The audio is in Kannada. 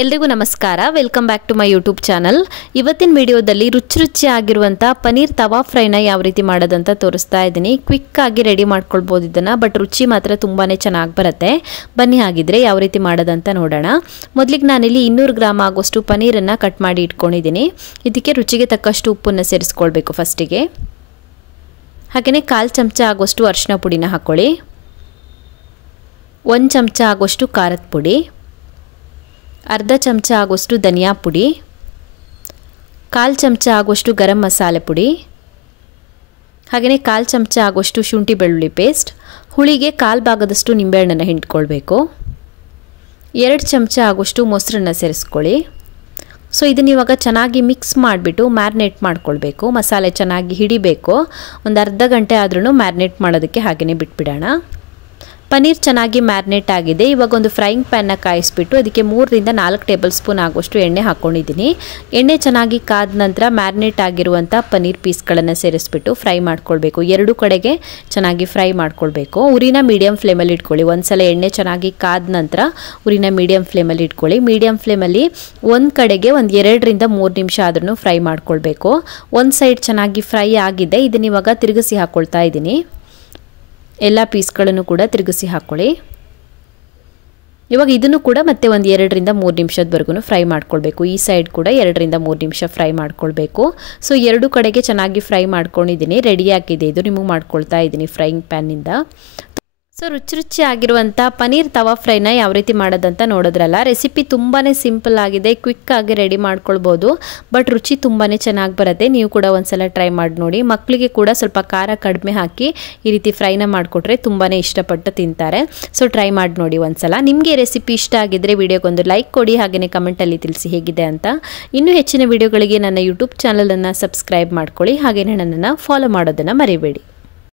ಎಲ್ರಿಗೂ ನಮಸ್ಕಾರ welcome back to my YouTube channel. ಇವತ್ತಿನ ವಿಡಿಯೋದಲ್ಲಿ ರುಚಿಯಾಗಿರುವಂತ ಪನ್ನೀರ್ ತವಾ ಫ್ರೈನ ಯಾವ ರೀತಿ ಮಾಡೋದಂತ ತೋರಿಸ್ತಾ ಇದ್ದೀನಿ। ಕ್ವಿಕ್ ಆಗಿ ರೆಡಿ ಮಾಡ್ಕೊಳ್ಬಹುದು ಇದನ್ನ, ಬಟ್ ರುಚಿ ಮಾತ್ರ ತುಂಬಾನೇ ಚೆನ್ನಾಗಿ ಬರುತ್ತೆ। ಬನ್ನಿ ಹಾಗಿದ್ರೆ ಯಾವ ರೀತಿ ಮಾಡೋದಂತ ನೋಡೋಣ। ಮೊದಲಿಗೆ ನಾನು ಇಲ್ಲಿ 200 ಗ್ರಾಂ ಆಗುವಷ್ಟು ಪನ್ನೀರನ್ನ ಕಟ್ ಮಾಡಿ ಇಟ್ಕೊಂಡಿದ್ದೀನಿ। ಇದಕ್ಕೆ ರುಚಿಗೆ ತಕ್ಕಷ್ಟು ಉಪ್ಪನ್ನು ಸೇರಿಸಿಕೊಳ್ಳಬೇಕು ಫಸ್ಟಿಗೆ। ಹಾಗೇನೇ 1/4 ಚಮಚ ಆಗುವಷ್ಟು ಅರಿಶಿನ ಪುಡಿನ ಹಾಕೊಳ್ಳಿ, 1 ಚಮಚ ಆಗುವಷ್ಟು ಖಾರದ ಪುಡಿ, अर्ध चमच आगोष्टु धनिया पुड़ी, 1/4 चमच आगोष्टु गरम मसाले पुड़ी, हागेने 1/4 चमच आगोष्टु शुंठी बेळुಳ್ಳಿ पेस्ट, ಹುಳಿಗೆ 1/4 ಭಾಗದಷ್ಟು ನಿಂಬೆ ಹಣ್ಣನ್ನು ಹಿಂಡ್ಕೊಳ್ಬೇಕು, 2 ಚಮಚ ಆಗುವಷ್ಟು ಮೊಸರನ್ನ ಸೇರಿಸ್ಕೊಳ್ಳಿ। ಸೊ ಇದನ್ನ ಇವಾಗ ಚೆನ್ನಾಗಿ ಮಿಕ್ಸ್ ಮಾಡಿಬಿಟ್ಟು ಮ್ಯಾರಿನೇಟ್ ಮಾಡ್ಕೊಳ್ಬೇಕು। ಮಸಾಲೆ ಚೆನ್ನಾಗಿ ಹಿಡಿಬೇಕು, ಒಂದು ಅರ್ಧ ಗಂಟೆ ಆದ್ರೂ ಮ್ಯಾರಿನೇಟ್ ಮಾಡೋದಕ್ಕೆ ಹಾಗೇನೇ ಬಿಟ್ಬಿಡೋಣ। ಪನ್ನೀರ್ ಚೆನ್ನಾಗಿ ಮ್ಯಾರಿನೇಟ್ ಆಗಿದೆ। ಇವಾಗ ಒಂದು ಫ್ರೈಯಿಂಗ್ ಪ್ಯಾನ್ನ ಕಾಯಿಸ್ಬಿಟ್ಟು ಅದಕ್ಕೆ 3 ರಿಂದ 4 ಟೇಬಲ್ ಸ್ಪೂನ್ ಆಗುವಷ್ಟು ಎಣ್ಣೆ ಹಾಕೊಂಡಿದ್ದೀನಿ। ಎಣ್ಣೆ ಚೆನ್ನಾಗಿ ಕಾದ ನಂತರ ಮ್ಯಾರಿನೇಟ್ ಆಗಿರುವಂತ ಪನ್ನೀರ್ ಪೀಸ್ಗಳನ್ನು ಸೇರಿಸ್ಬಿಟ್ಟು ಫ್ರೈ ಮಾಡ್ಕೊಳ್ಬೇಕು। ಎರಡು ಕಡೆಗೆ ಚೆನ್ನಾಗಿ ಫ್ರೈ ಮಾಡ್ಕೊಳ್ಬೇಕು। ಉರಿನ ಮೀಡಿಯಂ ಫ್ಲೇಮಲ್ಲಿ ಇಟ್ಕೊಳ್ಳಿ। ಒಂದ್ಸಲ ಎಣ್ಣೆ ಚೆನ್ನಾಗಿ ಕಾದ ನಂತರ ಉರಿನ ಮೀಡಿಯಂ ಫ್ಲೇಮಲ್ಲಿ ಇಟ್ಕೊಳ್ಳಿ। ಮೀಡಿಯಂ ಫ್ಲೇಮಲ್ಲಿ ಒಂದು ಕಡೆಗೆ ಒಂದು 2 ರಿಂದ 3 ನಿಮಿಷ ಆದ್ರೂ ಫ್ರೈ ಮಾಡ್ಕೊಳ್ಬೇಕು। ಒಂದು ಸೈಡ್ ಚೆನ್ನಾಗಿ ಫ್ರೈ ಆಗಿದೆ, ಇದನ್ನ ಇವಾಗ ತಿರುಗಿಸಿ ಹಾಕೊಳ್ತಾ ಇದ್ದೀನಿ। ಎಲ್ಲ ಪೀಸ್ಗಳನ್ನು ಕೂಡ ತಿರುಗಿಸಿ ಹಾಕೊಳ್ಳಿ। ಇವಾಗ ಇದನ್ನು ಕೂಡ ಮತ್ತೆ ಒಂದು 2 ರಿಂದ 3 ನಿಮಿಷದವರೆಗೂ ಫ್ರೈ ಮಾಡ್ಕೊಳ್ಬೇಕು। ಈ ಸೈಡ್ ಕೂಡ 2 ರಿಂದ 3 ನಿಮಿಷ ಫ್ರೈ ಮಾಡ್ಕೊಳ್ಬೇಕು। ಸೊ ಎರಡು ಕಡೆಗೆ ಚೆನ್ನಾಗಿ ಫ್ರೈ ಮಾಡ್ಕೊಂಡಿದ್ದೀನಿ, ರೆಡಿ ಆಗಿದೆ। ಇದು ರಿಮೂವ್ ಮಾಡ್ಕೊಳ್ತಾ ಇದ್ದೀನಿ ಫ್ರೈಯಿಂಗ್ ಪ್ಯಾನ್ನಿಂದ। ಸೊ ರುಚಿಯಾಗಿರುವಂಥ ಪನ್ನೀರ್ ತವಾ ಫ್ರೈನ ಯಾವ ರೀತಿ ಮಾಡೋದಂತ ನೋಡಿದ್ರಲ್ಲ। ರೆಸಿಪಿ ತುಂಬಾ ಸಿಂಪಲ್ ಆಗಿದೆ, ಕ್ವಿಕ್ ಆಗಿ ರೆಡಿ ಮಾಡ್ಕೊಳ್ಬೋದು, ಬಟ್ ರುಚಿ ತುಂಬಾ ಚೆನ್ನಾಗಿ ಬರುತ್ತೆ। ನೀವು ಕೂಡ ಒಂದ್ಸಲ ಟ್ರೈ ಮಾಡಿ ನೋಡಿ। ಮಕ್ಕಳಿಗೆ ಕೂಡ ಸ್ವಲ್ಪ ಖಾರ ಕಡಿಮೆ ಹಾಕಿ ಈ ರೀತಿ ಫ್ರೈನ ಮಾಡಿಕೊಟ್ರೆ ತುಂಬಾ ಇಷ್ಟಪಟ್ಟು ತಿಂತಾರೆ। ಸೊ ಟ್ರೈ ಮಾಡಿ ನೋಡಿ ಒಂದ್ಸಲ। ನಿಮಗೆ ರೆಸಿಪಿ ಇಷ್ಟ ಆಗಿದ್ರೆ ವಿಡಿಯೋಗೊಂದು ಲೈಕ್ ಕೊಡಿ, ಹಾಗೆಯೇ ಕಮೆಂಟಲ್ಲಿ ತಿಳಿಸಿ ಹೇಗಿದೆ ಅಂತ। ಇನ್ನೂ ಹೆಚ್ಚಿನ ವಿಡಿಯೋಗಳಿಗೆ ನನ್ನ ಯೂಟ್ಯೂಬ್ ಚಾನಲನ್ನು ಸಬ್ಸ್ಕ್ರೈಬ್ ಮಾಡ್ಕೊಳ್ಳಿ, ಹಾಗೆಯೇ ನನ್ನನ್ನು ಫಾಲೋ ಮಾಡೋದನ್ನು ಮರಿಬೇಡಿ।